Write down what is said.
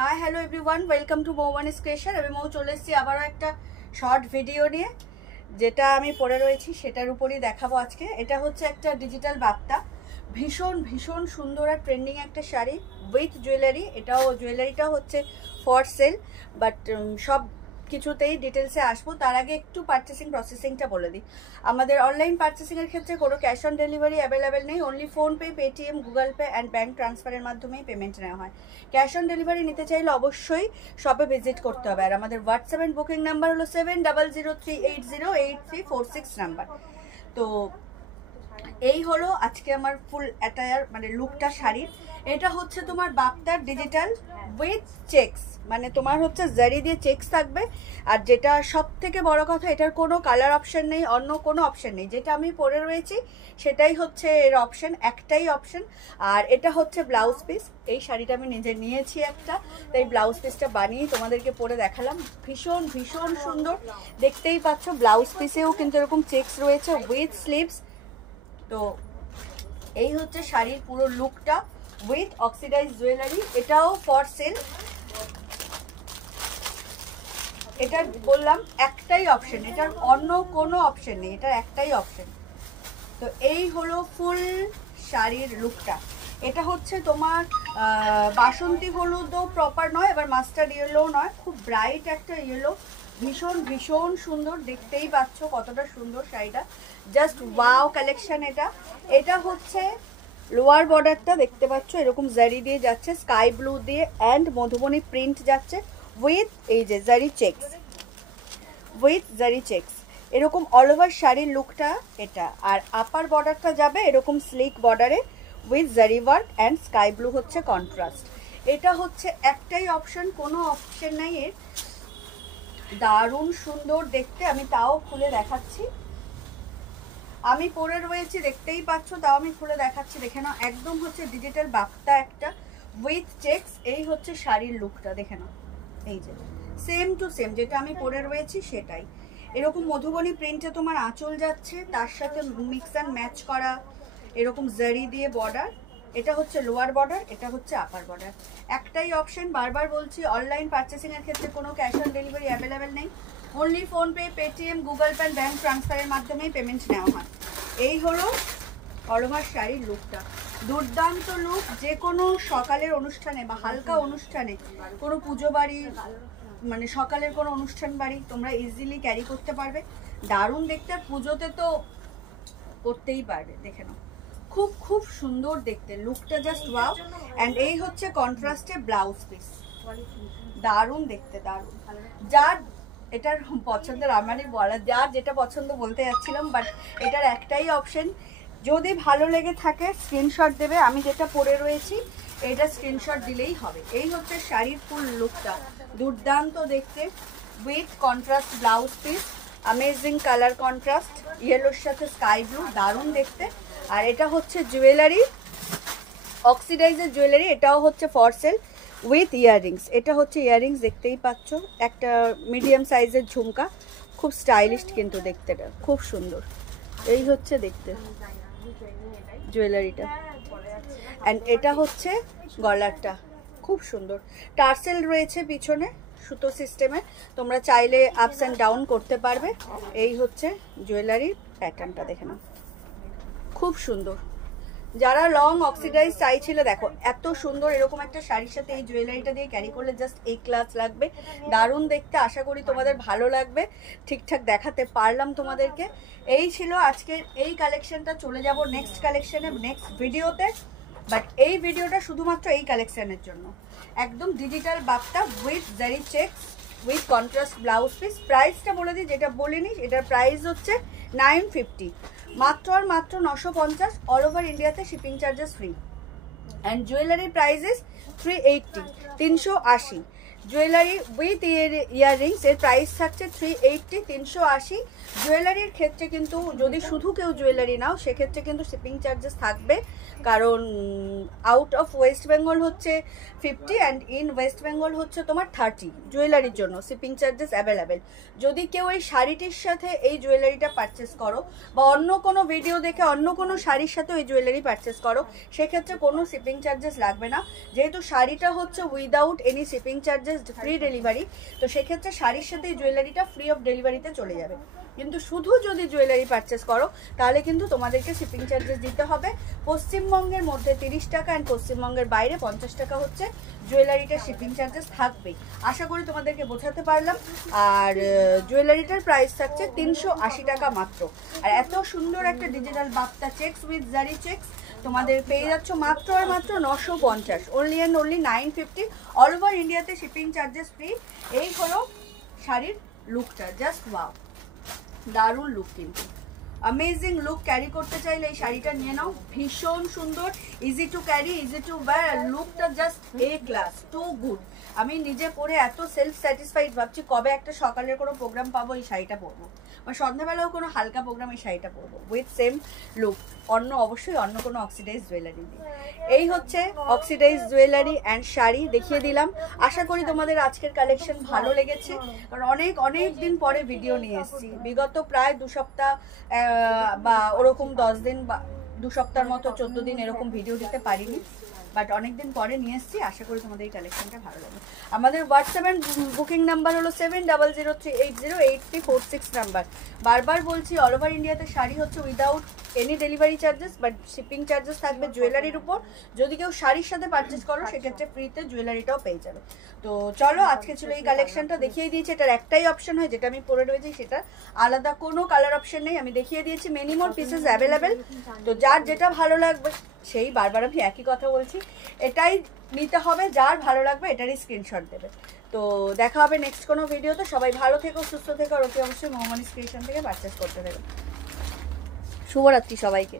High hello everyone, welcome to Moubani's creation. আমি মৌ চলে এসেছি আবারও একটা শর্ট ভিডিও নিয়ে, যেটা আমি পরে রয়েছি সেটার উপরই দেখাবো আজকে। এটা হচ্ছে একটা ডিজিটাল বাপ্তা, ভীষণ ভীষণ সুন্দর আর ট্রেন্ডিং একটা শাড়ি উইথ জুয়েলারি। এটাও জুয়েলারিটা হচ্ছে ফর সেল, বাট সব কিছুতেই ডিটেলসে আসবো। তার আগে একটু পারচেসিং প্রসেসিংটা বলে দিই। আমাদের অনলাইন পারচেসিংয়ের ক্ষেত্রে কোনো ক্যাশ অন ডেলিভারি অ্যাভেলেবেল নেই। Only PhonePe, Paytm, Google pay and bank ট্রান্সফারের মাধ্যমেই পেমেন্ট নেওয়া হয়। ক্যাশ অন ডেলিভারি নিতে চাইলে অবশ্যই শপে ভিজিট করতে হবে। আর আমাদের হোয়াটসঅ্যাপ অ্যান্ড বুকিং নাম্বার হলো 7003808346 নাম্বার। তো এই হলো আজকে আমার ফুল অ্যাটায়ার, মানে লুকটা শাড়ির। এটা হচ্ছে তোমার বাপ্তার ডিজিটাল উইথ চেকস, মানে তোমার হচ্ছে জারি দিয়ে চেকস থাকবে। আর যেটা সব থেকে বড় কথা, এটার কোনো কালার অপশন নেই, অন্য কোনো অপশন নেই। যেটা আমি পরে রয়েছি সেটাই হচ্ছে এর অপশন, একটাই অপশন। আর এটা হচ্ছে ব্লাউজ পিস। এই শাড়িটা আমি নিজে নিয়েছি একটা, তাই ব্লাউজ পিসটা বানিয়ে তোমাদেরকে পরে দেখালাম। ভীষণ ভীষণ সুন্দর, দেখতেই পাচ্ছ। ব্লাউজ পিসেও কিন্তু এরকম চেকস রয়েছে উইথ স্লিভস। তো এই হচ্ছে শাড়ির পুরো লুকটা উইথ অক্সিডাইজ জুয়েলারি। এটাও ফর সেল। এটা বললাম একটাই অপশন, এটার অন্য কোনো অপশন নেই, এটার একটাই অপশন। তো এই হলো ফুল শাড়ির লুকটা। এটা হচ্ছে তোমার বাসন্তী হলুদও প্রপার নয়, এবার মাস্টার্ড ইয়েলো নয়, খুব ব্রাইট একটা ইয়েলো। ভীষণ ভীষণ সুন্দর, দেখতেই পাচ্ছ কতটা সুন্দর শাড়িটা। জাস্ট ওয়াও কালেকশন এটা। এটা হচ্ছে লোয়ার বর্ডারটা দেখতে পাচ্ছ এরকম জারি দিয়ে যাচ্ছে, স্কাই ব্লু দিয়ে অ্যান্ড মধুবনী প্রিন্ট যাচ্ছে উইথ এই যে জারি চেকস, উইথ জারি চেকস। এরকম অল ওভার শাড়ির লুকটা এটা। আর আপার বর্ডারটা যাবে এরকম স্লিক বর্ডারে উইথ জারি ওয়ার্ক অ্যান্ড স্কাই ব্লু হচ্ছে কন্ট্রাস্ট। এটা হচ্ছে একটাই অপশন, কোনো অপশন নাই এর। দারুণ সুন্দর দেখতে, আমি তাও খুলে দেখাচ্ছি। আমি পরে রয়েছি দেখতেই পাচ্ছ, তাও আমি খুলে দেখাচ্ছি, দেখে নাও। একদম হচ্ছে ডিজিটাল বাপ্তা একটা উইথ চেকস। এই হচ্ছে শাড়ির লুকটা, দেখে নাও। এই যে সেম টু সেম যেটা আমি পরে রয়েছি সেটাই। এরকম মধুবনী প্রিন্টে তোমার আঁচল যাচ্ছে, তার সাথে মিক্স অ্যান্ড ম্যাচ করা এরকম জারি দিয়ে বর্ডার। এটা হচ্ছে লোয়ার বর্ডার, এটা হচ্ছে আপার বর্ডার। একটাই অপশন, বারবার বলছি, অনলাইন পারচেসিংয়ের ক্ষেত্রে কোনো ক্যাশ অন ডেলিভারি অ্যাভেলেবেল নেই। Only PhonePe, Paytm, Google pay, bank ট্রান্সফারের মাধ্যমেই পেমেন্ট নেওয়া হয়। এই হলো অল ওভার শাড়ির লুকটা। দুর্দান্ত লুক, যে কোনো সকালের অনুষ্ঠানে বা হালকা অনুষ্ঠানে, কোনো পুজো বাড়ি, মানে সকালের কোনো অনুষ্ঠান বাড়ি তোমরা ইজিলি ক্যারি করতে পারবে। দারুণ দেখতে, পুজোতে তো করতেই পারবে। দেখে নাও, খুব খুব সুন্দর দেখতে লুকটা, জাস্ট ওয়াও। অ্যান্ড এই হচ্ছে কন্ট্রাস্টে ব্লাউজ পিস, দারুণ দেখতে, দারুণ। যার এটার পছন্দের, আমারই বলা, যার যেটা পছন্দ বলতে যাচ্ছিলাম, বাট এটার একটাই অপশন। যদি ভালো লেগে থাকে স্ক্রিনশট দেবে, আমি যেটা পরে রয়েছি এটা স্ক্রিনশট দিলেই হবে। এই হচ্ছে শাড়ির ফুল লুকটা, দুর্দান্ত দেখতে with contrast blouse piece, amazing colour contrast, ইয়েলোর সাথে স্কাই ব্লু, দারুণ দেখতে। আর এটা হচ্ছে জুয়েলারি, অক্সিডাইজের জুয়েলারি। এটাও হচ্ছে ফর সেল উইথ ইয়াররিংস। এটা হচ্ছে ইয়াররিংস, দেখতেই পাচ্ছ, একটা মিডিয়াম সাইজের ঝুমকা, খুব স্টাইলিশ কিন্তু দেখতে, খুব সুন্দর। এই হচ্ছে দেখতে জুয়েলারিটা। অ্যান্ড এটা হচ্ছে গলারটা, খুব সুন্দর। টার্সেল রয়েছে পিছনে সুতো সিস্টেমে, তোমরা চাইলে আপস অ্যান্ড ডাউন করতে পারবে। এই হচ্ছে জুয়েলারির প্যাটার্নটা, দেখে নাও, খুব সুন্দর। যারা লং অক্সিডাইজ চাইছিল, দেখো এত সুন্দর এরকম একটা শাড়ির সাথে এই জুয়েলারিটা দিয়ে ক্যারি করলে জাস্ট এই ক্লাস লাগবে, দারুণ দেখতে। আশা করি তোমাদের ভালো লাগবে, ঠিকঠাক দেখাতে পারলাম তোমাদেরকে। এই ছিল আজকের এই কালেকশনটা। চলে যাব নেক্সট কালেকশনে, নেক্সট ভিডিওতে। বাট এই ভিডিওটা শুধুমাত্র এই কালেকশনের জন্য। একদম ডিজিটাল বাপ্তা উইথ জারি checks with contrast blouse piece. প্রাইসটা বলে দিই, যেটা বলিনি, এটার প্রাইস হচ্ছে 950, মাত্র আর মাত্র 950। অল ওভার ইন্ডিয়াতে shipping charges free. And jewellery prices 380, 380। Jewellery with earrings এর প্রাইস থাকছে 380, 380। জুয়েলারির ক্ষেত্রে কিন্তু যদি শুধু কেউ জুয়েলারি নাও সেক্ষেত্রে কিন্তু শিপিং চার্জেস থাকবে, কারণ আউট অফ ওয়েস্ট বেঙ্গল হচ্ছে 50 অ্যান্ড ইন ওয়েস্ট বেঙ্গল হচ্ছে তোমার 30। জুয়েলারির জন্য শিপিং চার্জেস অ্যাভেলেবেল। যদি কেউ এই শাড়িটির সাথে এই জুয়েলারিটা পারচেস করো বা অন্য কোনো ভিডিও দেখে অন্য কোনো শাড়ির সাথে ওই জুয়েলারি পারচেস করো, সেক্ষেত্রে কোনো শিপিং চার্জেস লাগবে না। যেহেতু শাড়িটা হচ্ছে without any shipping charges, free delivery, তো সেক্ষেত্রে শাড়ির সাথে এই জুয়েলারিটা ফ্রি অফ ডেলিভারিতে চলে যাবে। কিন্তু শুধু যদি জুয়েলারি পারচেস করো তাহলে কিন্তু তোমাদেরকে শিপিং চার্জেস দিতে হবে। পশ্চিমবঙ্গের মধ্যে 30 টাকা অ্যান্ড পশ্চিমবঙ্গের বাইরে 50 টাকা হচ্ছে জুয়েলারিটার শিপিং চার্জেস থাকবে। আশা করি তোমাদেরকে বোঝাতে পারলাম। আর জুয়েলারিটার প্রাইস থাকছে 380 টাকা মাত্র। আর এত সুন্দর একটা ডিজিটাল বাপ্তা চেকস উইথ জারি চেকস তোমাদের পেয়ে যাচ্ছ মাত্র আর মাত্র 950, only and only 950। All over ইন্ডিয়াতে শিপিং চার্জেস ফ্রি। এই হলো শাড়ির লুকটা, জাস্ট ওয়াও, দারুণ লুক, কিন্তু অ্যামেজিং লুক। ক্যারি করতে চাইলে এই শাড়িটা নিয়ে নাও, ভীষণ সুন্দর, easy to carry, easy to wire, লুকটা just a class, two good. আমি নিজে পরে এত সেলফ স্যাটিসফাইড, ভাবছি কবে একটা সকালের কোনো প্রোগ্রাম পাবো এই শাড়িটা পরবো, বা সন্ধ্যাবেলাও কোনো হালকা প্রোগ্রাম এই শাড়িটা পরবো উইথ সেম লুক। অবশ্যই অন্য কোনো অক্সিডাইজ জুয়েলারি দিয়ে। এই হচ্ছে অক্সিডাইজ জুয়েলারি অ্যান্ড শাড়ি দেখিয়ে দিলাম। আশা করি তোমাদের আজকের কালেকশন ভালো লেগেছে, কারণ অনেক দিন পরে ভিডিও নিয়ে এসেছি। বিগত প্রায় 2 সপ্তাহ বা ওরকম 10 দিন বা 2 সপ্তাহের মতো 14 দিন এরকম ভিডিও দিতে পারিনি, বাট অনেকদিন পরে নিয়ে এসেছি। আশা করি তোমাদের এই কালেকশনটা ভালো লাগবে। আমাদের হোয়াটসঅ্যাপ অ্যান্ড বুকিং নাম্বার হলো 7003808346 নাম্বার। বারবার বলছি, অল ওভার ইন্ডিয়াতে শাড়ি হচ্ছে without any delivery charges, but shipping charges থাকবে জুয়েলারির উপর। যদি কেউ শাড়ির সাথে পারচেস করো সেক্ষেত্রে ফ্রিতে জুয়েলারিটাও পেয়ে যাবে। তো চলো, আজকে ছিল এই কালেকশনটা, দেখিয়ে দিয়েছি। এটার একটাই অপশন হয় যেটা আমি পরে রয়েছি, সেটা আলাদা কোনো কালার অপশন নেই, আমি দেখিয়ে দিয়েছি। Many more pieces available. তো যার যেটা ভালো লাগবে সেই, বারবার আমি একই কথা বলছি, এটাই নিতে হবে। যার ভালো লাগবে এটারই স্ক্রিনশট দেবে। তো দেখা হবে নেক্সট কোনো ভিডিওতে। সবাই ভালো থেকো, সুস্থ থেকো, আর অতি অবশ্যই মৌমানিস ক্রিয়েশন থেকে পারচেস করতে দেবে। শুভরাত্রি সবাইকে।